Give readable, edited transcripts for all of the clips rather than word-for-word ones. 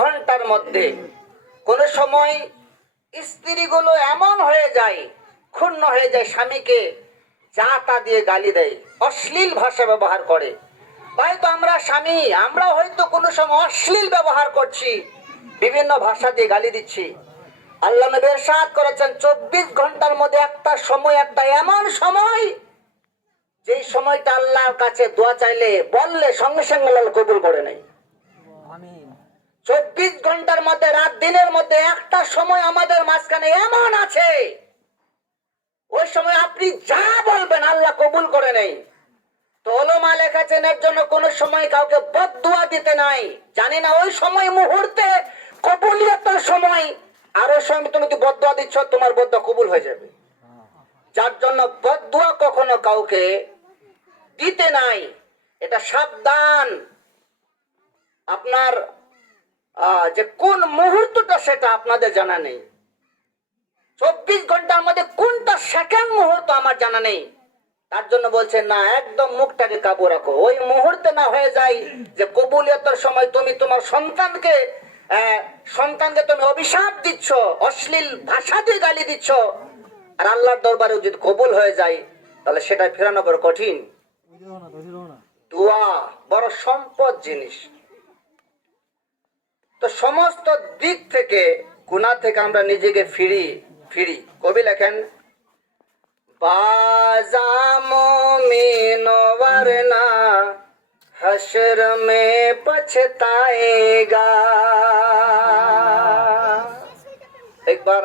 ঘন্টার মধ্যে কোন সময় স্ত্রীগুলো এমন হয়ে যায়, ক্ষুণ্ণ হয়ে যায়, স্বামীকে যা তা দিয়ে গালি দেয়, অশ্লীল ভাষা ব্যবহার করে। হয়তো আমরা স্বামী, আমরা হয়তো কোনো সময় অশ্লীল ব্যবহার করছি, বিভিন্ন ভাষা দিয়ে গালি দিচ্ছি। আল্লাহ নবী ইরশাদ করেছেন 24 ঘন্টার মধ্যে একটা সময়, একটা এমন সময় যেই সময়টা আল্লাহর কাছে দোয়া চাইলে বললে সঙ্গে সঙ্গে আল্লাহ কবুল করে নেয়। 24 ঘন্টার মধ্যে, রাত দিনের মধ্যে একটা সময় আমাদের মাঝখানে এমন আছে, ওই সময় আপনি যা বলবেন আল্লাহ কবুল করে নেই। তো ওলামা লেখেছেন এর জন্য কোন সময় কাউকে বদদুয়া দিতে নাই। জানি না ওই সময় মুহূর্তে কবুলিয়তের সময়, আর ওই সময় তুমি যদি বদদুয়া দিচ্ছ তোমার বদদুয়া কবুল হয়ে যাবে। যার জন্য বদদুয়া কখনো কাউকে দিতে নাই, এটা সাবধান। আপনার যে কোন মুহূর্তটা সেটা আপনাদের জানা নেই। 24 ঘন্টার মধ্যে কোনটা সেকেন্ড মুহূর্ত আমার জানা নেই। তার জন্য বলছে না, একদম মুখটাকে কাবু রাখো। ওই মুহূর্তে না হয়ে যায় যে কবুলিয়তের সময় তুমি তোমার সন্তানকে তুমি অভিশাপ দিচ্ছ, অশ্লীল ভাষা দিয়ে গালি দিচ্ছ, আর আল্লাহর দরবারে যদি কবুল হয়ে যায় তাহলে সেটা ফেরানো বড় কঠিন। দোয়া বড় সম্পদ জিনিস। তো সমস্ত দিক থেকে, গুনাহ থেকে আমরা নিজেকে ফিরি। কবি লেখেন, बाज़ा मोमिनो वरना हश्र में पछताएगा। एक बार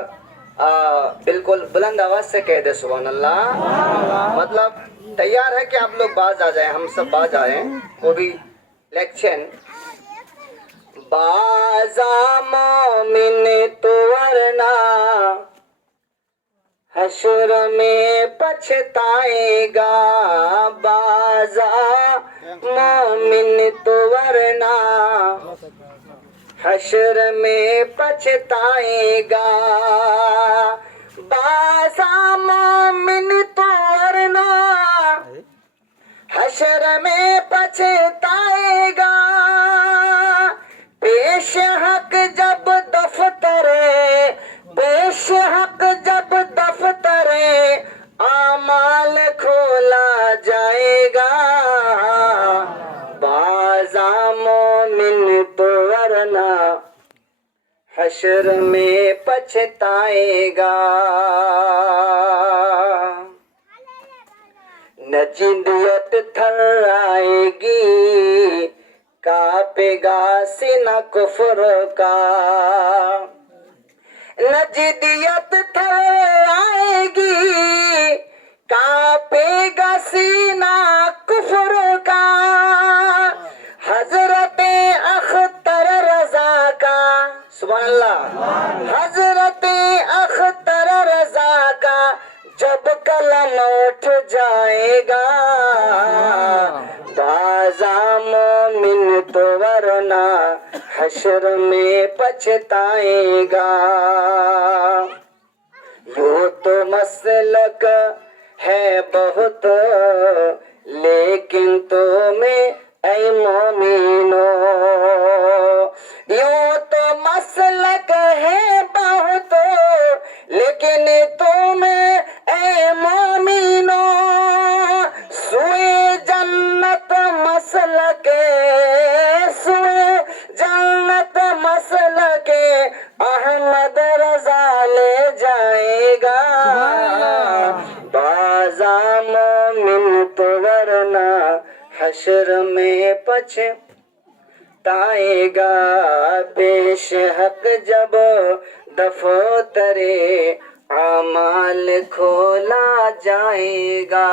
बिल्कुल बुलंद आवाज से कह दे सुभान अल्लाह। मतलब तैयार है कि आप लोग बाज आ जाए, हम सब बाज आए। वो भी लेक्चर बाज़ा मोमिन तो वरना हश्र में पछताएगा। बाज़ा मोमिन तो वरना हश्र में पछताएगा। बाज़ा मोमिन तो वरना हश्र में पछताएगा। पेश हक जब दफ्तरे, पेश हक जब दफ्तरे आमाल खोला जाएगा। बाज़ा मोमिन तो वरना हश्र में पछताएगा। नजीदियत थर्राएगी, कापेगा सीना कुफ्र का। नजीदियत थर्राएगी, कापेगा सीना कुफ्र का। हजरते अख्तर रजा का, सुभान अल्लाह, हजरते अख्तर रजा का जब कलम उठ जाएगा। बाज़ा मोमिन तो वरना हश्र में पछताएगा। यूं तो मसलक है बहुत, लेकिन तुम्हें ऐ मोमिनो, यूं तो मसलक है बहुत, लेकिन तुम्हें ऐ मोमिनो सुए जन्नत मसलके, सुए जन्नत मसलके अहमद रजा ले जाएगा। बाज़ा मोमिन तो वरना हश्र में पछताएगा। पेश हक जब दफ्तरे आमाल खोला जाएगा।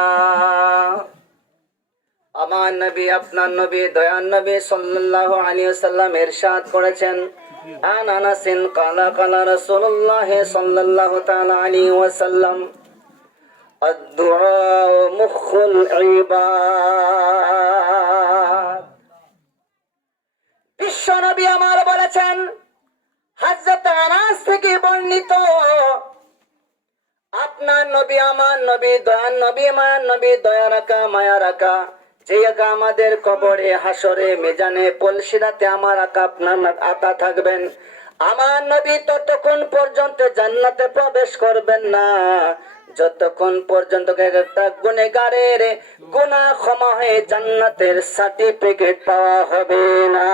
আমার নবী, আপনার নবী, দয়ার নবী সাল্লাল্লাহু আলাইহি ওয়াসাল্লাম ইরশাদ করেছেন, আন আনাসিন ক্বালা ক্বালা রাসূলুল্লাহ সাল্লাল্লাহু তাআলা আলাইহি ওয়াসাল্লাম, আদ-দুআ মুখুল ইবাদ। বিশ্ব নবী আমার বলেছেন, হযরত আনাস থেকে বর্ণিত, আপনার নবী, আমার নবী, দয়ার নবী, মায়ার নবী, দয়া রাখা, মায়া রাখা, যে একা আমাদের কবরে, হাসরে, মেজানে, পলসিরাতে আমার আকা আপনার আকা থাকবেন। আমার নবী ততক্ষণ পর্যন্ত জান্নাতে প্রবেশ করবেন না যতক্ষণ পর্যন্ত একটা গুনাহগারের গুনাহ ক্ষমা হয়ে জান্নাতের সার্টিফিকেট পাওয়া হবে না।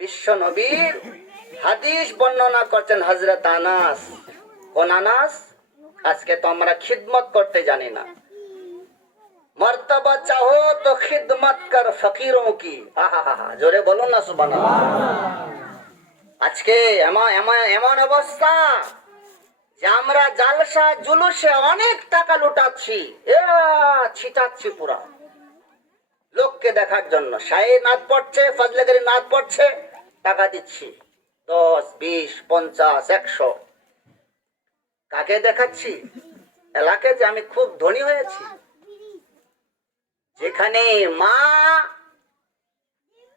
বিশ্ব নবীর হাদিস বর্ণনা করছেন হযরত আনাস। কোন আনাস? আজকে তো আমরা খিদমত করতে জানি না। মর্তবা চাহো তো খিদমত কর ফকিরোं की। জোরে বলুন না সুবহানাল্লাহ। আজকে এমন অবস্থা যে আমরা জালসা জুলুসে অনেক টাকা লুটাচ্ছি, ছিটাচ্ছি পুরা লোককে দেখার জন্য। শাহী নাচ পড়ছে, ফজলগরি নাচ পড়ছে, টাকা দিচ্ছি 10, 20, 50, 100। কাকে দেখাচ্ছি? এলাকায় যে আমি খুব ধনী হয়েছি। যেখানে মা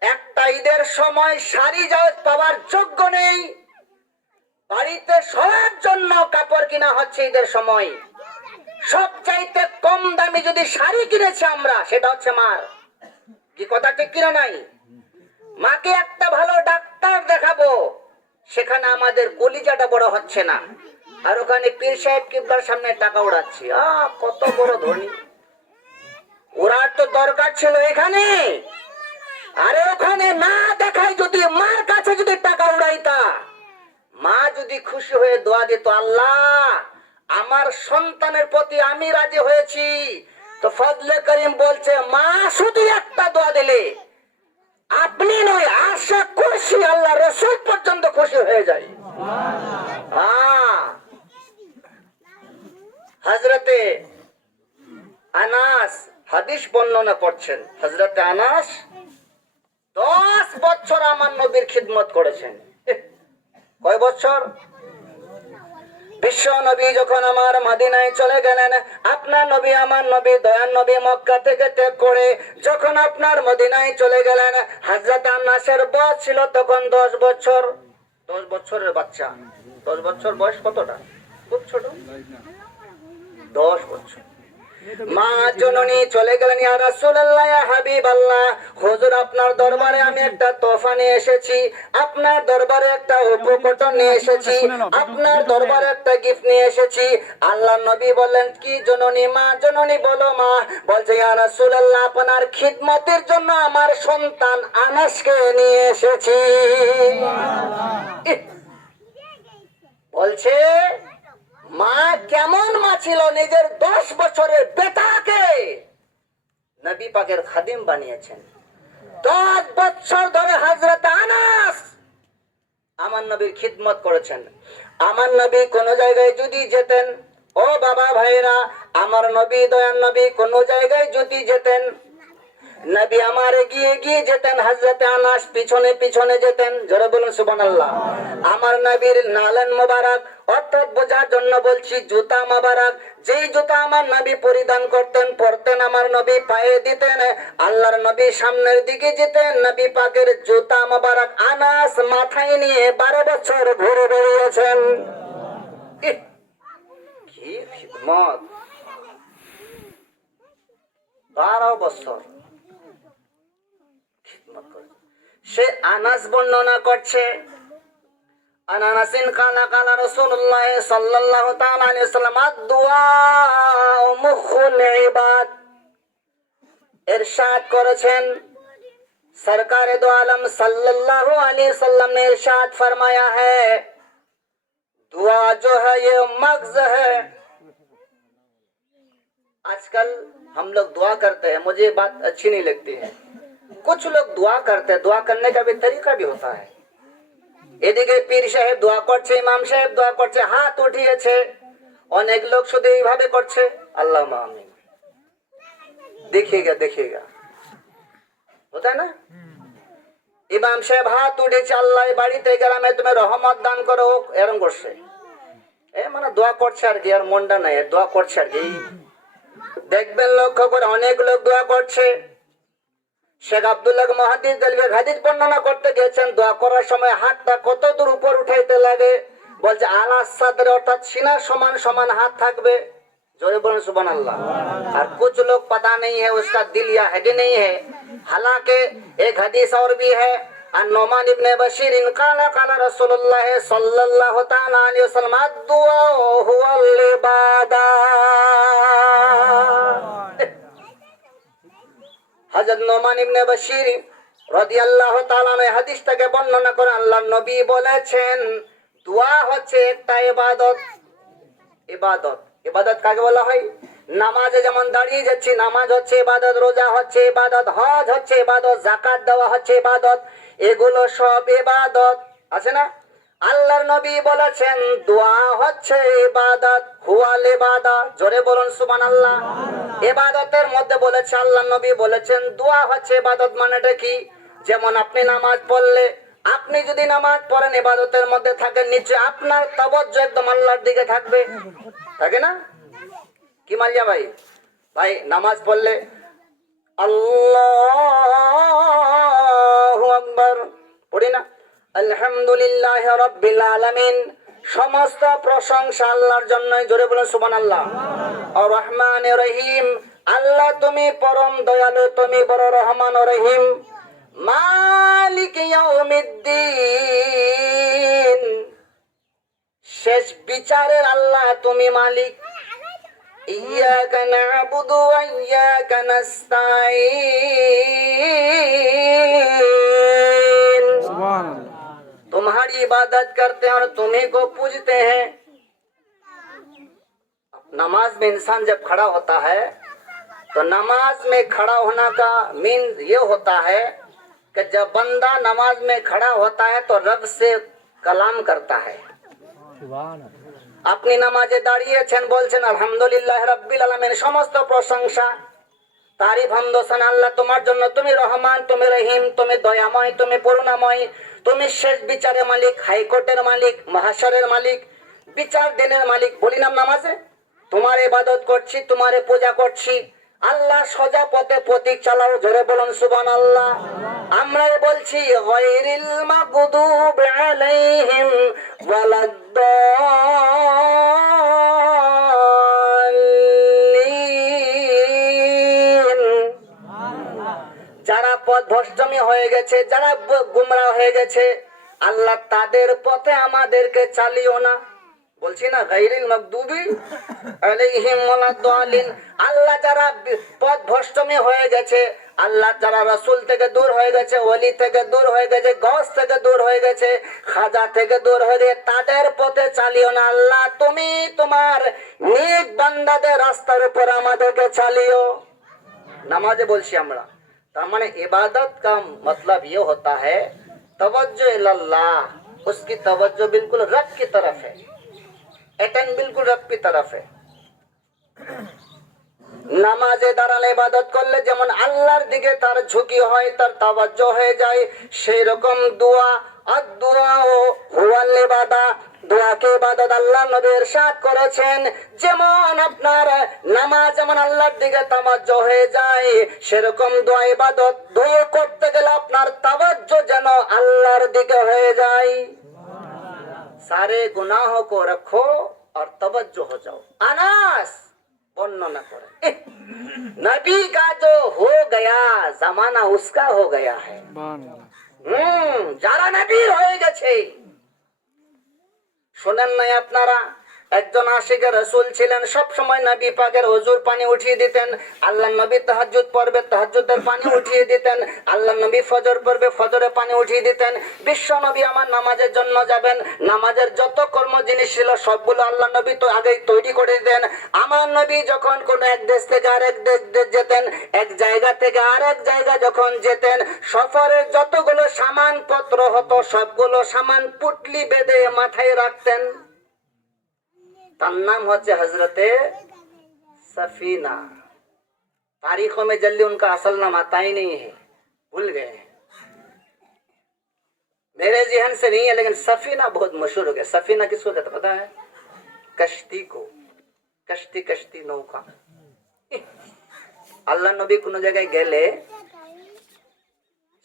একটা ঈদের সময় শাড়ি পাওয়ার যোগ্য নেই, বাড়িতে সবার জন্য কাপড় কিনা হচ্ছে ঈদের সময়। সবচাইতে কম দামি যদি শাড়ি কিনেছি আমরা, সেটা হচ্ছে মার। কি কথা ঠিক কিনা নাই? মাকে একটা ভালো ডাক্তার দেখাবো, সেখানে আমাদের কলিজাটা বড় হচ্ছে না, আর ওখানে পীর সাহেব কিবলার সামনে টাকা উড়াচ্ছি। কত বড় ধনী! ওরা তো দরকার ছিল এখানে, আরে ওখানে না দেখাই যদি মার কাছে যদি টাকা উড়াইতা, মা যদি খুশি হয়ে দোয়া দিত, আল্লাহ আমার সন্তানের প্রতি আমি রাজি হয়েছি, তো ফজলে করিম বলছে মা শুধু একটা দোয়া দিলে আপনি নয়, আশা খুশি আল্লাহ রসুল পর্যন্ত খুশি হয়ে যায়। হযরতে আনাস হাদিস বর্ণনা করছেন। হযরতে আনাস 10 বছর আমার নবীর খিদমত করেছেন। কয় বছর? বিশ্ব নবী যখন আমার মদিনায় চলে গেলেন, আপনার নবী আমার নবী দয়ার নবী মক্কা থেকে ত্যাগ করে যখন আপনার মদিনায় চলে গেলেন, হযরত আনাসের বয়স ছিল তখন 10 বছর। 10 বছরের বাচ্চা। 10 বছর বয়স কতটা? খুব ছোট। 10 বছর। মা জননী চলে গেলেন, ইয়া রাসূলুল্লাহ, ইয়া হাবিবাল্লাহ, হুজুর আপনার দরবারে আমি একটা তোহফা নিয়ে এসেছি, আপনার দরবারে একটা উপকরণ নিয়ে এসেছি, আপনার দরবারে একটা গিফট নিয়ে এসেছি। আল্লাহর নবী বললেন, কি জননী? মা জননী বলো মা। বলছে, ইয়া রাসূলুল্লাহ, আপনার খিদমতের জন্য আমার সন্তান আনাসকে নিয়ে এসেছি। বলছে মা কেমন মা ছিল, নিজের 10 বছরের বেটাকে নবী পাকের খাদিম বানিয়েছেন। 10 বছর ধরে হযরত আনাস আমার নবীর খিদমত করেছেন। আমার নবী কোন জায়গায় যদি যেতেন, ও বাবা ভাইরা, আমার নবী দয়ার নবী কোন জায়গায় যদি যেতেন, নবী আমার এগিয়ে গিয়ে যেতেন, হযরত আনাস পিছনে পিছনে যেতেন। জোরে বলুন সুবহানাল্লাহ। আমার নবীর নালেন মোবারক, অর্থাৎ বোঝার জন্য বলছি জুতা মোবারক, যেই জুতা আমার নবী পরিধান করতেন, পরতেন, আমার নবী পায়ে দিতেন, আল্লাহর নবী সামনের দিকে যেতেন, নবী পাকের জুতা মোবারক আনাস মাথায় নিয়ে 12 বছর ঘুরে বেরিয়েছেন। কি খিদমত! 12 বছর সে আনাস বর্ণনা করছে। আনাসিন কালা কালা রাসূলুল্লাহ সাল্লাল্লাহু তাআলা আলাইহি ওয়াসাল্লাম, আদ-দুআ মুখুল ইবাদ। ইরশাদ করেছেন সরকারে দো আলম सल्लल्लाहु अलैहि वसल्लम ने इरशाद फरमाया है, दुआ जो है ये मग़ज़ है। आजकल हम लोग दुआ करते हैं, मुझे ये बात अच्छी नहीं लगती है। कुछ लोग दुआ करते हैं, दुआ करने का भी तरीका भी होता है। এদিকে পীর সাহেব দোয়া করছে, ইমাম সাহেব দোয়া করছে, হাত উঠিয়েছে, অনেক লোক শুধু এইভাবে করছে, আল্লাহুম্মা আমিন, देखिएगा देखिएगा, होता है ना। ইমাম সাহেব হাত উঠেছে, আল্লাহ বাড়িতে গেলাম, তুমি রহমত দান করো, এরকম করছে, মানে দোয়া করছে আর কি, আর মনটা নাই, দোয়া করছে আর কি। দেখবেন লক্ষ্য করে অনেক লোক দোয়া করছে। শেখ আব্দুল্লাহ মুহাদ্দিস দেলভি হাদিস বর্ণনা করতে গেছেন, দোয়া করার সময় হাতটা কত দূর উপর উঠাইতে লাগে, বলছে আলা সাদরে, অর্থাৎ সিনার সমান সমান হাত থাকবে। जोरे बोले सुभान अल्लाह। और कुछ लोग पता नहीं है उसका दिल या हड्डी नहीं है। हालांकि एक हदीस और भी है, अन्नुमान इब्ने बशीर काला काला रसूलुल्लाह सल्लल्लाहु तआला अलैहि वसल्लम दुआ हुवल इबादा। हजरत नुमान इब्ने बशीर রাদিয়াল্লাহু তাআলা এই হাদিসটাকে বর্ণনা করে আল্লাহর নবী বলেছেন দোয়া হচ্ছে একটা ইবাদত। ইবাদত ইবাদত কাকে বলা হয়? নামাজে যেমন দাঁড়িয়ে যাচ্ছি, নামাজ হচ্ছে ইবাদত, রোজা হচ্ছে ইবাদত, হজ হচ্ছে ইবাদত, যাকাত দেওয়া হচ্ছে ইবাদত, এগুলো সব ইবাদত আছে না? আল্লাহর নবী বলেছেন দোয়া হচ্ছে ইবাদত, হুয়াল ইবাদত। জোরে বলুন সুবহানাল্লাহ। ইবাদতের মধ্যে বলেছে আল্লাহর নবী বলেছেন দোয়া হচ্ছে ইবাদত। মানেটা কি? যেমন আপনি নামাজ পড়লে, আপনি যদি নামাজ পড়েন ইবাদতের মধ্যে থাকেন, নিচে আপনার তাওয়াজ্জু একদম আল্লাহর দিকে থাকবে, থাকে না? কি মালিয়া ভাই? ভাই নামাজ পড়লে আল্লাহু আকবার পড়ি না, আলহামদুলিল্লাহি রাব্বিল আলামিন, সমস্ত প্রশংসা আল্লাহর জন্যই। জোরে বলুন সুবহানাল্লাহ। আর রহমানির রহিম, আল্লাহ তুমি পরম দয়ালু, তুমি বড় রহমান ও রহিম। মালিক ইয়াউমিদ্দিন, শেষ বিচারের আল্লাহ তুমি মালিক। ইয়্যাকা না'বুদু ওয়া ইয়্যাকা নাস্তাঈন, तुम्हारी इबादत करते हैं और तुम्ही को पूजते हैं। नमाज में इंसान जब खड़ा होता है तो नमाज में खड़ा होना का मीन ये होता है कि जब बंदा नमाज में खड़ा होता है तो रब से कलाम करता है। अपनी नमाजे दाঁড়িয়েছেন বলছেন আলহামদুলিল্লাহ রাব্বিল আলামিন, সমস্ত প্রশংসা তারিফ হামদোসান আল্লাহ তোমার জন্য, তুমি রহমান, তুমি রহিম, তুমি দয়াময়, তুমি করুণাময়, তুমি শেষ বিচারের মালিক, হাইকোর্টের মালিক, মহাশরের মালিক, বিচার দিনের মালিক। বলি না নামাজে তোমার ইবাদত করছি, তোমারে পূজা করছি, আল্লাহ সোজা পথে প্রতীক চালাও। জোরে বলুন সুবহানাল্লাহ। আমরাই বলছি গায়রিল মাগদুবি আলাইহিম ওয়ালাদ-দাল্লিন, যারা পথভ্রষ্টমি হয়ে গেছে, যারা গুমরা হয়ে গেছে, আল্লাহ তাদের পথে আমাদেরকে চালিও না। বলছি না গায়রিল মাগদুবি আলাইহিম ওয়ালাদ-দাল্লিন, আল্লাহ যারা পথভ্রষ্টমি হয়ে গেছে, আল্লাহ যারা রাসূল থেকে দূর হয়ে গেছে, ওলি থেকে দূর হয়ে গেছে, গস থেকে দূর হয়ে গেছে, খাজা থেকে দূর হয়ে গেছে, তাদের পথে চালিও না। আল্লাহ তুমি তোমার নেক বান্দাদের রাস্তার উপর আমাদেরকে চালিও। নামাজে বলছি আমরা, তার মানে इबादत का मतलब ये होता है तवज्जो इल्लाह, उसकी तवज्जो बिल्कुल रब की तरफ है, अटैन बिल्कुल रब की तरफ है। নামাজে দাঁড়ালে ইবাদত করলে যেমন আল্লাহর দিকে তার ঝুঁকি হয়, তার তাওয়াজ্জু হয়ে যায়, সেই রকম দোয়া আর দোয়া হুয়াল ইবাদত, দোয়াকে ইবাদত আল্লাহ নবী ইরশাদ করেছেন। যেমন আপনার নামাজ যেমন আল্লাহর দিকে তাওয়াজ্জু হয়ে যায়, সেরকম দোয়া ইবাদত, দোয়া করতে গেলে আপনার তাওয়াজ্জু যেন আল্লাহর দিকে হয়ে যায়। सारे गुनाहों को रखो और तवज्जो हो जाओ। अनास বর্ণনা করে নবী का जो हो गया जमाना उसका हो गया है। যারা নবীর হয়ে গেছে, শোনেন নাই আপনারা, একজন আশিকে রাসূল ছিলেন, সব সময় নবী পাকের হুজুর পানি উঠিয়ে দিতেন। আল্লাহর নবী তাহাজ্জুদ পড়বে, তাহাজ্জুদের পানি উঠিয়ে দিতেন। আল্লাহর নবী ফজর পড়বে, ফজরে পানি উঠিয়ে দিতেন। বিশ্ব নবী আমার নামাজের জন্য যাবেন, নামাজের যত কর্ম জিনিস ছিল সবগুলো আল্লাহ নবী তো আগেই তৈরি করে দিতেন। আমার নবী যখন কোন এক দেশ থেকে আরেক দেশ যেতেন, এক জায়গা থেকে আরেক জায়গা যখন যেতেন, সফরের যতগুলো সামান পত্র হতো সবগুলো সামান পুটলি বেঁধে মাথায় রাখতেন। তার नाम होते हजरते सफीना। तारीखों में जल्दी उनका असल नाम आता ही नहीं है, भूल गए हैं, मेरे जहन से नहीं है, लेकिन सफीना बहुत मशहूर हो गया। सफीना किसको कहते पता है? कश्ती को, कश्ती कश्ती नौका। আল্লাহ নবী কোন জায়গায় গেলে,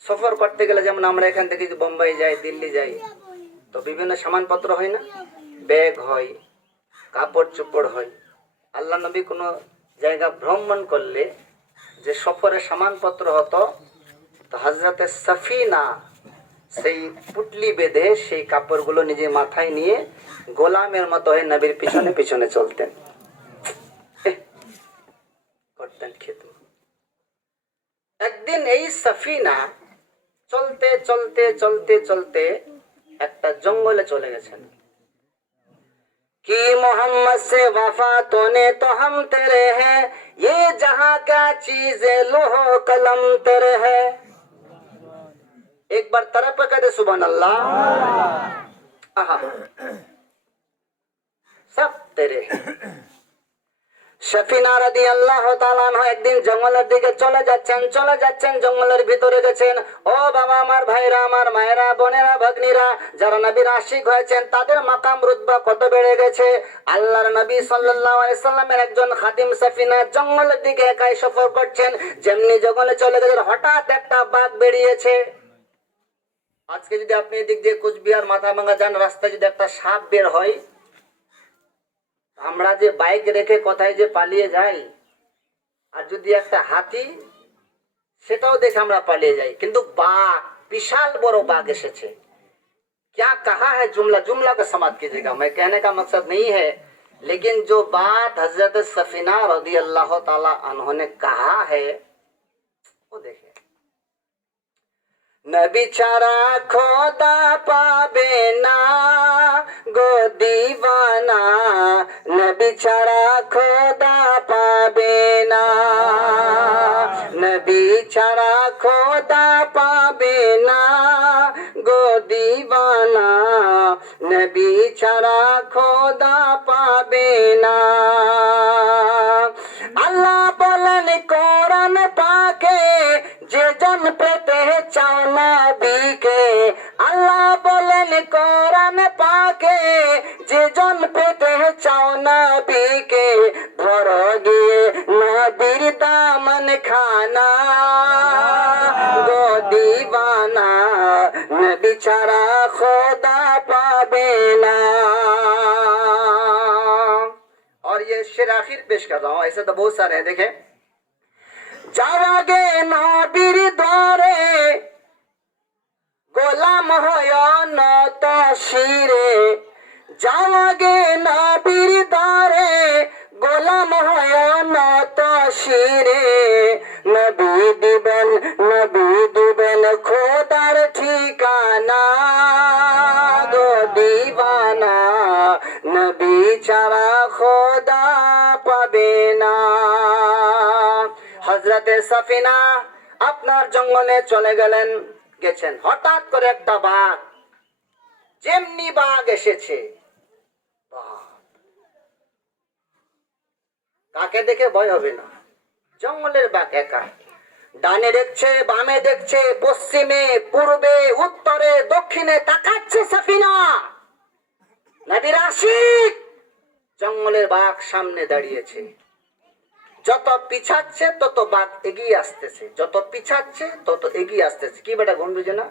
সফর করতে গেলে, যেমন আমরা এখান থেকে বোম্বাই যাই, দিল্লি যাই, তো বিভিন্ন সামানপত্র হয় না, ব্যাগ হয়, কাপড় চোপড় হয়, আল্লাহ নবী কোনো জায়গা ভ্রমণ করলে যে সফরের সামানপত্র হতো, তো হযরতে সাফিনা সেই পুটলি বেঁধে সেই কাপড়গুলো নিজে মাথায় নিয়ে গোলামের মতো হয়ে নবীর পিছনে পিছনে চলতেন, করতেন খিদমত। একদিন এই সাফিনা চলতে চলতে চলতে চলতে একটা জঙ্গলে চলে গেছেন। कि मोहम्मद से वफा तूने तो हम तेरे हैं, ये जहां का चीज़ें लोहो कलम तेरे है। एक बार तरफ पे कहते सुभान अल्लाह। आहा, सब तेरे हैं। সফিনা রাদিয়াল্লাহু তাআলা আনহা একদিন জঙ্গলের দিকে চলে যাচ্ছেন, জঙ্গলের ভিতরে গেছেন। ও বাবা আমার, ভাইরা আমার, মায়েরা, বোনেরা, ভগ্নীরা, যারা নবীর আশিক হয়েছেন তাদের মাকাম রুতবা কত বেড়ে গেছে। আল্লাহর নবী সাল্লাল্লাহু আলাইহি সাল্লামের একজন খাদিম সফিনা জঙ্গলের দিকে একাই সফর করছেন। যেমনি জঙ্গলে চলে গেছেন, হঠাৎ একটা বাঘ বেরিয়েছে। আজকে যদি আপনি এদিক দিয়ে কুচবিহার মাথাভাঙ্গা যান, রাস্তায় যদি একটা সাপ বের হয়, আমরা যে বাইক রেখে কোথায় যে পালিয়ে যাই, আর যদি একটা হাতি, সেটাও দেখে আমরা পালিয়ে যাই। কিন্তু বাঘ, বিশাল বড় বাঘ এসেছে। क्या कहा है जुमला को समाप्त कीजिएगा। मैं कहने का मकसद नहीं है, लेकिन जो बात हजरत सफीना रदियल्लाहु ताला अन्हा ने कहा है वो देखिए। नबी चारा खोदा पाबे ना गो दीवाना, नबी चारा खोदा पाबे ना, नबी चारा खोदा पाबे ना गो दीवाना, नबी चारा खोदा पाबे ना। अल्लाह बोलन कुरान पाके जे जन पेते चाओ नबी के, अल्लाह बोलन कुरान पाके जे जन पेते चाओ नबी के, भर गिए नबीर दामन खाना गो दीवाना, नबी चारा खुदा पाबे ना। और ये शेर आखिर पेश कर रहा हूं, ऐसे तो बहुत सारे हैं, देखें। जावागे नबीर द्वारे গোলাম হয় নত শিরে, যাওয়াগে নবীর দ্বারে গোলাম হয় নত শিরে, নবী দিবেন খোদার ঠিকানা গো দিবানা, নবী ছাড়া খোদা পাবে না। হযরতে সাফিনা আপনার জঙ্গলে চলে গেছেন, হঠাৎ করে একটা বাঘ, যেমনি বাঘ এসেছে, কাকে দেখে ভয় হবে না? জঙ্গলের বাঘ একা, ডানে দেখছে, বামে দেখছে, পশ্চিমে, পূর্বে, উত্তরে, দক্ষিণে তাকাচ্ছে সাফিনা। নবীর আশিক, জঙ্গলের বাঘ সামনে দাঁড়িয়েছে। যত পিছাচ্ছে তত বাঘ এগিয়ে আসতেছে, যত পিছাচ্ছে তত এগিয়ে আসতেছে। কি বেটা গন্ডু যে না,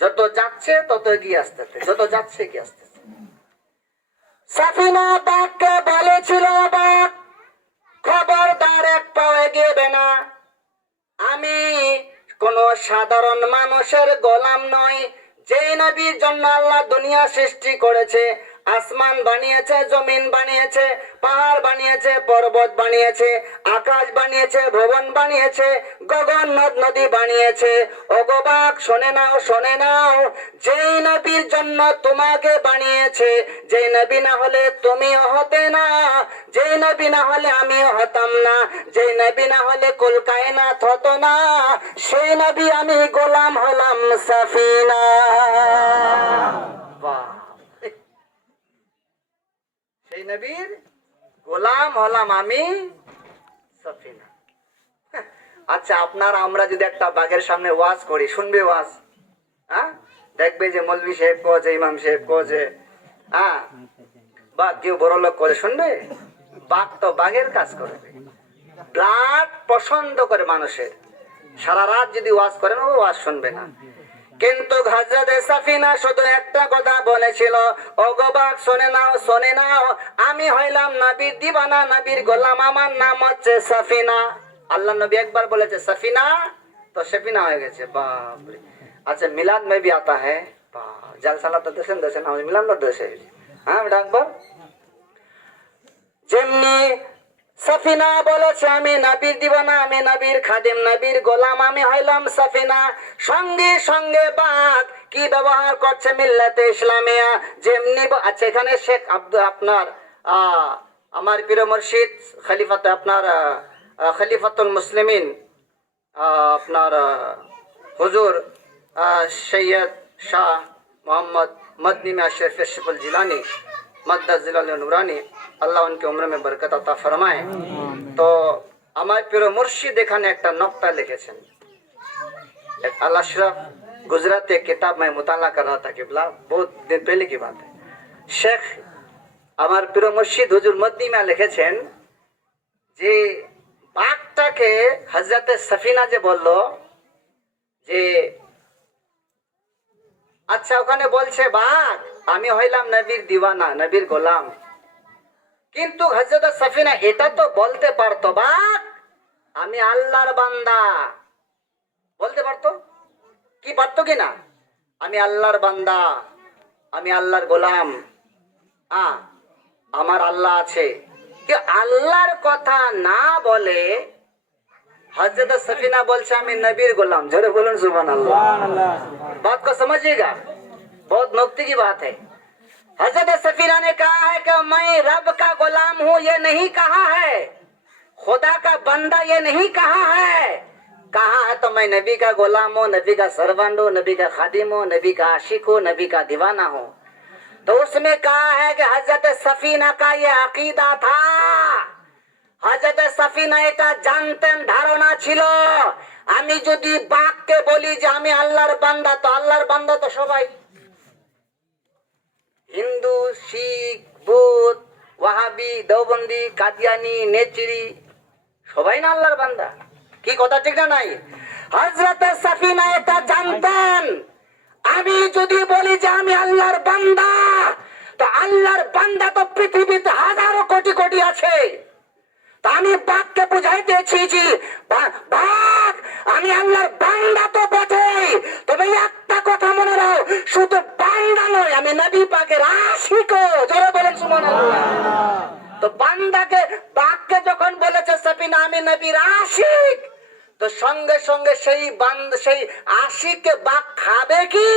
যত যাচ্ছে তত এগিয়ে আসতেছে, যত যাচ্ছে এগিয়ে আসতেছে। সাফিনা বাঘকে বলেছিল, বাঘ খবরদার এক পাও এগিয়ে না, আমি কোন সাধারণ মানুষের গোলাম নই। যে নবীর জন্য আল্লাহ দুনিয়া সৃষ্টি করেছে, আসমান বানিয়েছে, জমিন বানিয়েছে, পাহাড় বানিয়েছে, পর্বত বানিয়েছে, আকাশ বানিয়েছে, ভবন বানিয়েছে, গগন নদ নদী বানিয়েছে। ওগো বাঘ শোনে নাও, যেই নবীর জন্য তোমাকে বানিয়েছে, যেই নবী না হলে তুমিও হতে না, যেই নবী না হলে আমিও হতাম না, যেই নবী না হলে কুল কায়নাত হতো না, সেই নবী আমি গোলাম হলাম সাফিনা। বাহ, সেই নবীর গোলাম হলাম আমি সাফিনা। আচ্ছা, আপনারা আমরা যদি একটা বাঘের সামনে ওয়াজ করি, শুনবে ওয়াজ? হ্যাঁ, দেখবে যে মৌলভী সাহেব কোজে, ইমাম সাহেব কোজে, হ্যাঁ, বা কেউ বড় লোক করে, শুনবে? বাঘ তো বাঘের কাজ করবে, ব্লাড পছন্দ করে মানুষের। সারা রাত যদি ওয়াজ করেন, ও ওয়াজ শুনবে না। কিন্তু হযরতে সাফিনা শুধু একটা কথা বলেছিল, ওগো বাক শুনে নাও, আমি হইলাম নবীর দিওয়ানা, নবীর গোলাম, আমার নাম হচ্ছে সাফিনা। আল্লাহ নবী একবার বলেছে সাফিনা, তো সাফিনা হয়ে গেছে। বাপরে। আচ্ছা, মিলাদ में भी आता है, জলসালা তো দেশেন মিলাদ তো দেশে। হ্যাঁ ডাকবার, যেমনি সাফিনা বলেছে আমি নবীর দিওয়ানা, আমি নবীর খাদিম, নবীর গোলাম, আমি হইলাম সাফিনা, সঙ্গে সঙ্গে বাক কি ব্যবহার করছে মিল্লাতে ইসলামিয়া। যেমনি আচ্ছা, এখানে শেখ আপনার আমার প্রিয় মুর্শিদ খলিফাতে আপনার খলিফাতুল মুসলিমিন আপনার হুজুর সৈয়দ শাহ मोहम्मद मदनी में अशरफ शफुल जिलानी मद्दा जिलाल नूरानी, अल्लाह उनके उम्र में बरकत अता फरमाए। तो আমার প্রিয় মুর্শিদ এখানে একটা নকতা লিখেছেন। अल अशरफ गुजराती किताब में मुताला कर रहा था किबला, बहुत दिन पहले की बात है। शेख আমার প্রিয় মুর্শিদ হুজুর মদনী में লিখেছেন যে বাঘটাকে হযরতে সাফিনা যে বলল যে আচ্ছা, ওখানে বলছে বাঘ আমি হইলাম নবীর দিওয়ানা, নবীর গোলাম, কিন্তু হযরত সাফিনা এটা তো বলতে পারতো বাঘ আমি আল্লাহর বান্দা, বলতে পারতো কি, পারতো কি না? আমি আল্লাহর বান্দা, আমি আল্লাহর গোলাম, আমার আল্লাহ আছে। কি আল্লাহর কথা না বলে हजरत सफीना बोलছে আমি नबीर गुलाम। जरा बोलन सुभान अल्लाह। बात को समझिएगा, बहुत नुक्ते की बात है। हजरत सफीना ने कहा है कि मैं रब का गुलाम हूँ, ये नहीं कहा है, खुदा का बंदा ये नहीं कहा है। कहा है तो मैं नबी का गुलाम हूँ, नबी का सरवंट हूँ, नबी का खादिम हूँ, नबी का आशिक हूँ, नबी का दीवाना हूँ। तो उसमें कहा है कि हजरत सफीना का ये अकीदा था, হযরত সাফিনা এটা জানতেন, ধারণা ছিল আমি যদি বাঘকে বলি যে আমি আল্লাহর বান্দা, তো আল্লাহর বান্দা তো সবাই, হিন্দু, শিখ, বৌদ্ধ, ওয়াহাবি, দেওবন্দি, কাদিয়ানি, নেচরি, সবাই না আল্লাহর বান্দা। কি কথা ঠিক না নাই? হযরত সাফিনা এটা জানতেন আমি যদি বলি যে আমি আল্লাহর বান্দা, তো আল্লাহর বান্দা তো পৃথিবীতে হাজারো কোটি কোটি আছে। আমি বাঘকে বুঝাই দিয়েছি যে বাঘ আমি আল্লাহর বান্দা তো বটেই, তবে একটা কথা মনে রাখো, শুধু বান্দা নয়, আমি নবী পাকের আশিকও। জোরে বলেন সুবহানাল্লাহ। তো বান্দাকে বাঘকে যখন বলেছে সাফিনা আমি নবীর আশিক, তো সঙ্গে সঙ্গে সেই সেই আশিককে বাঘ খাবে কি?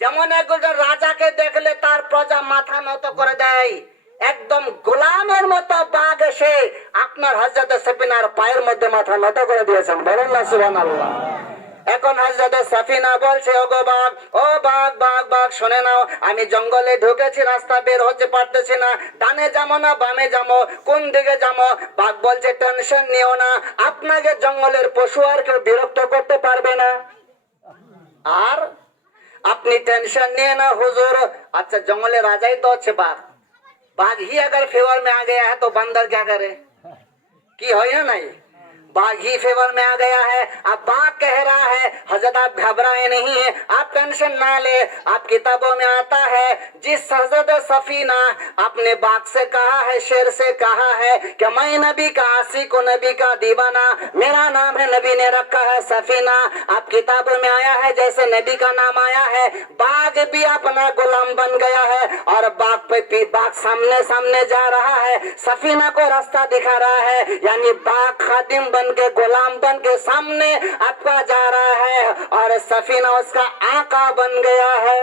যেমন একজন রাজাকে দেখলে তার প্রজা মাথা নত করে দেয়, একদম গোলামের মতো বাঘ এসে আপনার হযরত সাফিনার পায়ের মধ্যে মাথা নত করে দিয়েছেন। বলেন না সুবহানাল্লাহ। এখন হযরত সাফিনা বলছে ওগো বাঘ, ও বাঘ বাঘ বাঘ শুনে নাও, আমি জঙ্গলে ঢুকেছি, রাস্তা বের হতে পারতেছি না, ডানে যাবো না বামে যাবো, কোন দিকে যাবো? বাঘ বলছে টেনশন নিও না, আপনাকে জঙ্গলের পশু আর কেউ বিরক্ত করতে পারবে না, আর আপনি টেনশন নিয়ে না হুজুর। अच्छा जंगल राजा ही तो अच्छे बाघ ही अगर फेवर में आ गया है तो बंदर क्या करे कि हो या नहीं, बाघ ही फेवर में आ गया है। अब बाघ कह रहा है हजरत आप घबराए नहीं है, आप टेंशन ना ले। आप किताबों में आता है जिस हजरत सफीना अपने बाघ से कहा है, शेर से कहा है कि मैं नबी का आशिक हूं, नबी का दीवाना, मेरा नाम है, नबी ने रखा है सफीना। आप किताबों में आया है जैसे नबी का नाम आया है, बाघ भी अपना गुलाम बन गया है और बाघ सामने सामने जा रहा है, सफीना को रास्ता दिखा रहा है, यानी बाघ खादिम बन के गुलाम बन के सामने आपका जा रहा है और सफीना उसका आका बन गया है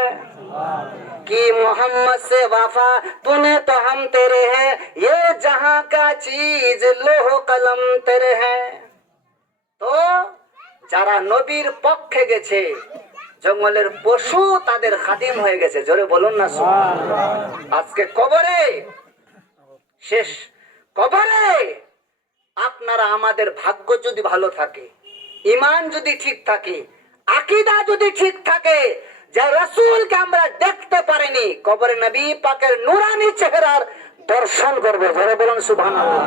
कि मोहम्मद से वफा तूने तो हम तेरे हैं, ये जहां का चीज लोह कलम तेरे हैं। तो যারা নবীর পক্ষে গেছে জঙ্গলের পশু তাদের খাদিম হয়ে গেছে, জোরে বলুন না সুবহানাল্লাহ। আজকে কবরে শেষ কবরে আপনারা আমাদের ভাগ্য যদি ভালো থাকে, ঈমান যদি ঠিক থাকে, আকীদা যদি ঠিক থাকে, যে রাসূলকে আমরা দেখতে পারিনি, কবরে নবী পাকের নূরানি চেহারার दर्शन करबे, जरा बोलन सुभान अल्लाह।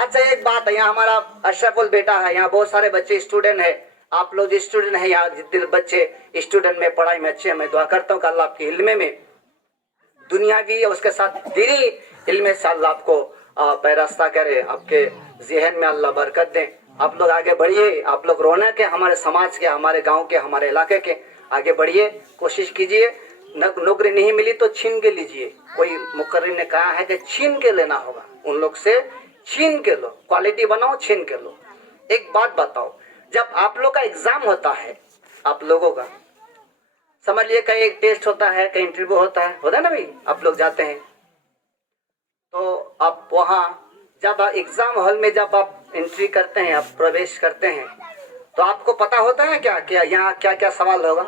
अच्छा एक बात है, यहाँ हमारा अशरफुल बेटा है, यहाँ बहुत सारे बच्चे स्टूडेंट है, आप लोग स्टूडेंट हैं यहाँ, जितने बच्चे स्टूडेंट में पढ़ाई में अच्छे हैं, मैं दुआ करता हूँ कि अल्लाह आपके इल्म में दुनियावी और उसके साथ दीनी इल्म से अल्लाह आपको पैरास्ता करे, आपके जहन में अल्लाह बरकत दें। आप लोग आगे बढ़िए, आप लोग रौनक है हमारे समाज के, हमारे गांव के, हमारे इलाके के। आगे बढ़िए, कोशिश कीजिए। नौकरी नहीं मिली तो छीन के लीजिए। कोई मुकर्रिर ने कहा है कि छीन के लेना होगा, उन लोग से छीन के लो, क्वालिटी बनाओ, छीन के लो। एक बात बताओ, जब आप लोग का एग्जाम होता है, आप लोगों का समझ लिए, कहीं एक टेस्ट होता है, कहीं इंटरव्यू होता है ना भाई, आप लोग जाते हैं तो आप वहाँ जब एग्जाम हॉल में जब आप एंट्री करते हैं, आप प्रवेश करते हैं, तो आपको पता होता है क्या क्या यहाँ क्या क्या सवाल होगा?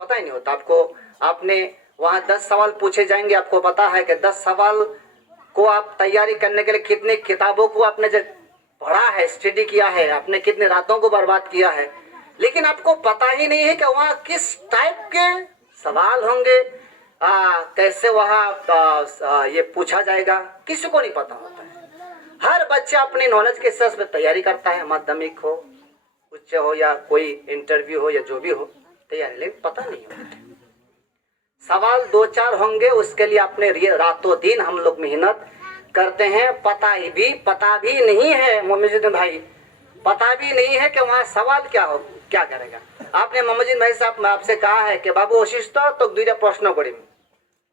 पता ही नहीं होता आपको। आपने वहाँ 10 सवाल पूछे जाएंगे, आपको पता है कि 10 सवाल को आप तैयारी करने के लिए कितनी किताबों को आपने जब पढ़ा है, स्टडी किया है, आपने कितने रातों को बर्बाद किया है, लेकिन आपको पता ही नहीं है कि वहाँ किस टाइप के सवाल होंगे, कैसे वहाँ ये पूछा जाएगा, किसी को नहीं पता होता है। हर बच्चा अपनी नॉलेज के हिसाब से तैयारी करता है, माध्यमिक हो, उच्च हो, या कोई इंटरव्यू हो, या जो भी हो तैयारी, लेकिन पता नहीं होता। सवाल 2-4 होंगे, उसके लिए अपने रातों दिन हम लोग मेहनत करते हैं। पता भी नहीं है मोहम्मद भाई, पता भी नहीं है कि वहाँ सवाल क्या करेगा। आपने मोहम्मद भाई साहब आपसे कहा है कि बाबू অসুস্থ तो 2টা প্রশ্ন করিম,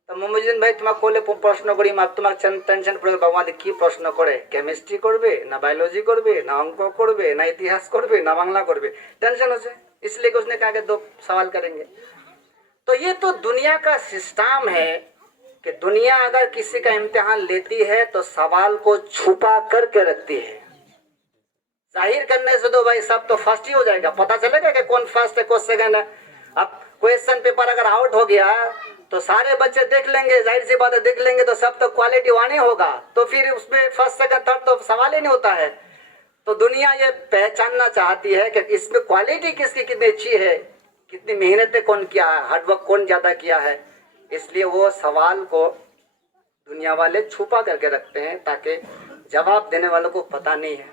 তো মোহাম্মদ ভাই তোমাকে কোলে প্রশ্ন করিম, আর তোমাকে টেনশন পড়ে বাবা কি প্রশ্ন করে, কেমিস্ট্রি করবে না বায়োलॉजी করবে না অঙ্ক করবে না ইতিহাস করবে না বাংলা করবে, टेंशन আছে, इसलिए उसने कहा कि 2 सवाल करेंगे। तो ये तो दुनिया का सिस्टम है कि दुनिया अगर किसी का इम्तिहान लेती है तो सवाल को छुपा करके रखती है। जाहिर करने से तो भाई सब तो फर्स्ट ही हो जाएगा, पता चलेगा कि कौन फर्स्ट है कौन सेकंड है। अब क्वेश्चन पेपर अगर आउट हो गया तो सारे बच्चे देख लेंगे, जाहिर सी बात है, देख लेंगे तो सब तो क्वालिटी वानी होगा, तो फिर उसमें फर्स्ट सेकंड थर्ड तो सवाल ही नहीं होता है। तो दुनिया ये पहचानना चाहती है कि इसमें क्वालिटी किसकी कितनी अच्छी है, कितनी मेहनतें कौन किया है, हार्डवर्क कौन ज्यादा किया है, इसलिए वो सवाल को दुनिया वाले छुपा करके रखते हैं ताकि जवाब देने वालों को पता नहीं है।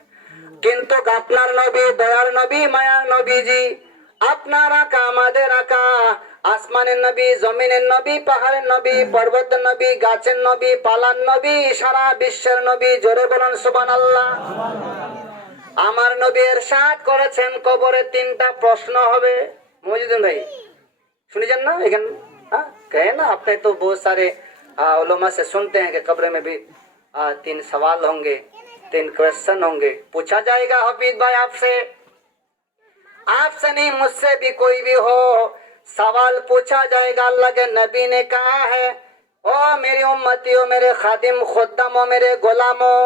किंतु আপনার নবী, দয়ার নবী, মায়ার নবীজি, আপনারা আমাদের আকা, আসমানের নবী, জমিনের নবী, পাহাড়ের নবী, পর্বতের নবী, গাছের নবী, পালার নবী, সারা বিশ্বের নবী, জোরে বলুন সুবহানাল্লাহ। আমার নবী ইরশাদ করেছেন কবরে 3টা প্রশ্ন হবে। মজিদুল ভাই सुनिए ना, लेकिन कहे ना, आपने तो बहुत सारे उलमा से सुनते हैं कि कब्र में भी 3 सवाल होंगे, 3 क्वेश्चन होंगे, पूछा जाएगा हफीज भाई आपसे नहीं, मुझसे भी कोई भी हो, सवाल पूछा जाएगा। अल्लाह के नबी ने कहा है, ओ मेरी उम्मतियों, मेरे खादिम खुद्दमों, मेरे गुलामों,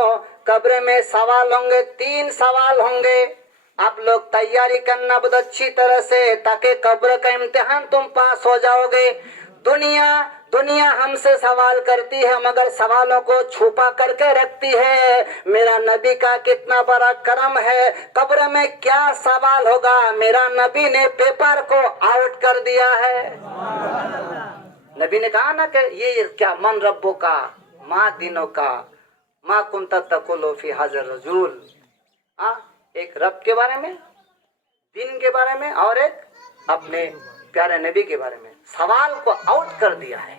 कब्र में सवाल होंगे, 3 सवाल होंगे। आप लोग तैयारी करना बहुत अच्छी तरह से ताकि कब्र का इम्तिहान तुम पास हो जाओगे। दुनिया हमसे सवाल करती है मगर सवालों को छुपा करके रखती है। मेरा नबी का कितना बड़ा करम है, कब्र में क्या सवाल होगा, मेरा नबी ने पेपर को आउट कर दिया है। नबी ने कहा ना कि ये क्या, मन रब्बो का, माँ दिनों का, माँ कुंता तकुलो फी हाज़र रजूल। एक रब के बारे में, दिन के बारे में, और एक अपने प्यारे नबी के बारे में सवाल को आउट कर दिया है।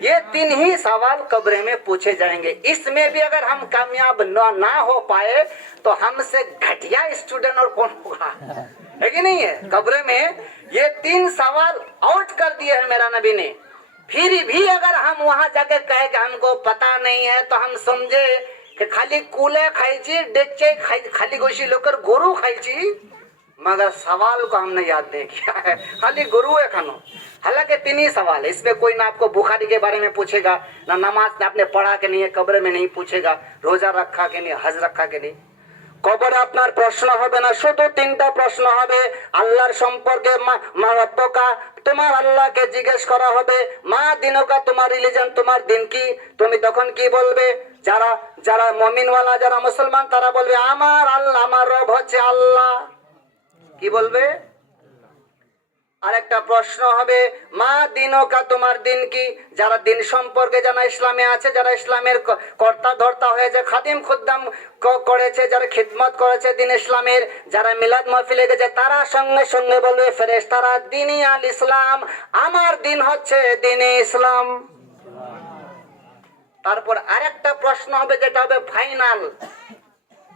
ये 3 ही सवाल कब्र में पूछे जाएंगे। इसमें भी अगर हम कामयाब ना हो पाए तो हमसे घटिया स्टूडेंट और कौन होगा, है कि नहीं है। कब्र में ये 3 सवाल आउट कर दिए हैं मेरा नबी ने। फिर भी अगर हम वहां जाके कहे कि हमको पता नहीं है, तो हम समझे कि खाली कुले खाइची, डेचे खाली गोशी लोकर गुरु खाइची, मगर सवाल को हमने याद नहीं किया है, खाली गुरु है खानो। हालांकि 3 ही सवाल है, इसमें कोई ना आपको बुखारी के बारे में पूछेगा, ना नमाज आपने पढ़ा कि नहीं है, कब्र में नहीं पूछेगा, रोजा रखा कि नहीं, हज रखा कि नहीं। কবরে আপনার প্রশ্ন হবে না, শুধু 3টা প্রশ্ন হবে। আল্লাহর সম্পর্কে মা রব্বকা, তোমার আল্লাহকে জিজ্ঞেস করা হবে। মা দিনকা, তোমার রিলিজন, তোমার দিন কি। তুমি তখন কি বলবে? যারা মুমিনওয়ালা, যারা মুসলমান, তারা বলবে আমার আল্লাহ, আমার রব হচ্ছে আল্লাহ। কি বলবে? আরেকটা প্রশ্ন হবে, মা দিনকা, তোমার দিন কি? যারা দিন সম্পর্কে জানা ইসলামে আছে, যারা ইসলামের কর্তা ধর্তা হয়েছে, খাদিম খুদ্দাম করেছে, যারা খিদমত করেছে দিন ইসলামের, যারা মিলাদ মাহফিলে গেছে, তারা সঙ্গে সঙ্গে বলবে ফেরেশতারা দিনই আল ইসলাম, আমার দিন হচ্ছে দিনে ইসলাম। তারপর আরেকটা প্রশ্ন হবে, যেটা হবে ফাইনাল,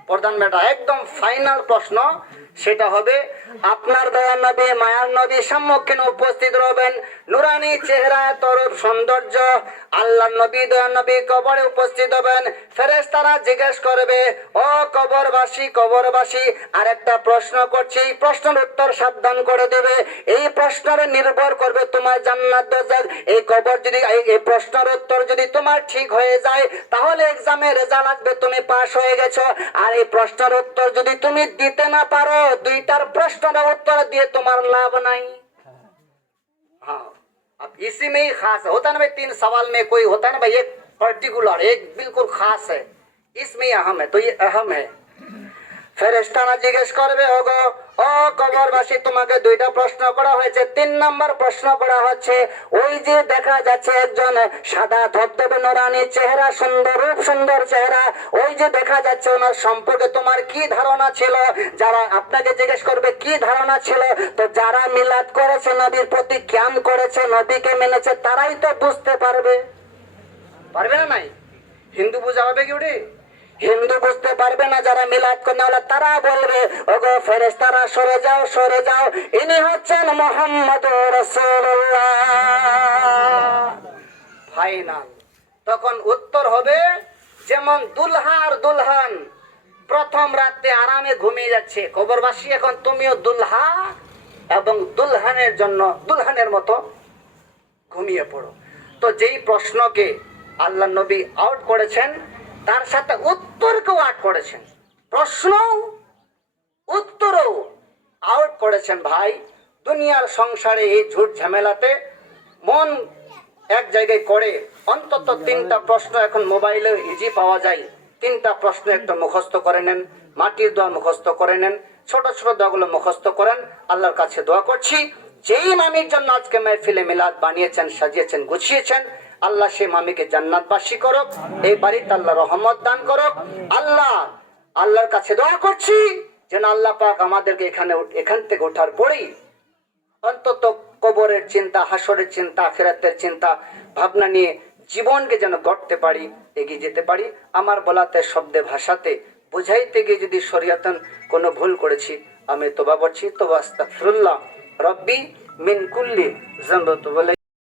প্রধান বেটা একদম ফাইনাল প্রশ্ন, সেটা হবে আপনার দয়ার নবী, মায়ার নবী সম্মুখীনে উপস্থিত রবেন, নুরানি চেহারা, তরুপ সৌন্দর্য, আল্লাহ নবী, দয়ার নবী কবরে উপস্থিত হবেন। ফেরেশতারা জিজ্ঞেস করবে, ও কবরবাসী, কবরবাসী, আরেকটা প্রশ্ন করছি, এই প্রশ্নের উত্তর সাবধান করে দেবে। এই প্রশ্নের নির্ভর করবে তোমার জান্নাত দোজখ। এই কবর যদি, এই প্রশ্নের উত্তর যদি তোমার ঠিক হয়ে যায়, তাহলে এক্সামে রেজাল্ট আসবে তুমি পাস হয়ে গেছো। আর এই প্রশ্নের উত্তর যদি তুমি দিতে না পারো, দুইটার প্রশ্নের উত্তর দিয়ে তোমার লাভ নাই। हाँ, अब इसी में ही खास है, होता है ना भाई, 3 सवाल में कोई होता है ना भाई, एक पर्टिकुलर, एक बिल्कुल खास है, इसमें अहम है, तो ये अहम है। ফেরেশতারা জিজ্ঞেস করবে, ওগো ও কবরবাসী, তোমাকে দুইটা প্রশ্ন করা হয়েছে। 3 নম্বর প্রশ্ন করা হচ্ছে, ওই যে দেখা যাচ্ছে একজন সাদা ধবধবে নুরানি চেহারা, সুন্দর রূপ, সুন্দর চেহারা, ওই যে দেখা যাচ্ছে, ওনার সম্পর্কে তোমার কি ধারণা ছিল? যারা আপনাকে জিজ্ঞেস করবে কি ধারণা ছিল, তো যারা মিলাদ করেছে, নবীর প্রতি কিয়াম করেছে, নবীকে মেনেছে, তারাই তো বুঝতে পারবে। পারবে না? নাই হিন্দু বুঝা হবে কি ওটি? হিন্দু বুঝতে পারবে না, যারা মিলাদ করনে হলে তারা বলবে, ওগো ফেরেশতারা সরে যাও, সরে যাও, ইনি হচ্ছেন মুহাম্মদুর রাসূলুল্লাহ। ফাইনাল তখন উত্তর হবে, যেমন দুলহা আর দুলহান প্রথম রাতে আরামে ঘুমিয়ে যাচ্ছে, কবরবাসী এখন তুমিও দুলহা এবং দুলহানের জন্য দুলহানের মতো ঘুমিয়ে পড়ো। তো যেই প্রশ্নকে আল্লাহ নবী আউট করেছেন, তার সাথে উত্তরকেও আউট করেছেন, প্রশ্ন উত্তরও আউট করেছেন। ভাই, দুনিয়ার সংসারে এই ঝুট ঝামেলাতে মন এক জায়গায় করে অন্তত 3টা প্রশ্ন এখন মোবাইলে ইজি পাওয়া যায়, 3টা প্রশ্ন একটু মুখস্থ করে নেন, মাটির দোয়া মুখস্থ করে নেন, ছোট ছোট দোয়াগুলো মুখস্থ করেন। আল্লাহর কাছে দোয়া করছি, যেই মামির জন্য আজকে মাহফিলে মিলাদ বানিয়েছেন, সাজিয়েছেন, গুছিয়েছেন, আল্লাহ সেই মামিকে জান্নাতবাসী করুক, এই বাড়িতে আল্লাহ রহমত দান করুক। আল্লাহর কাছে দোয়া করছি যেন আল্লাহ পাক আমাদেরকে এখান থেকে ওঠার পরেই অন্তত কবরের চিন্তা, হাসরের চিন্তা, আখিরাতের চিন্তা ভাবনা নিয়ে জীবনকে যেন গড়তে পারি, এগিয়ে যেতে পারি। আমার বলাতে শব্দে ভাষাতে বুঝাইতে গিয়ে যদি শরীয়তন কোনো ভুল করেছি, আমি তওবা করছি, তওবা আস্তাগফিরুল্লাহ রব্বি মিন কুল্লি যামবি।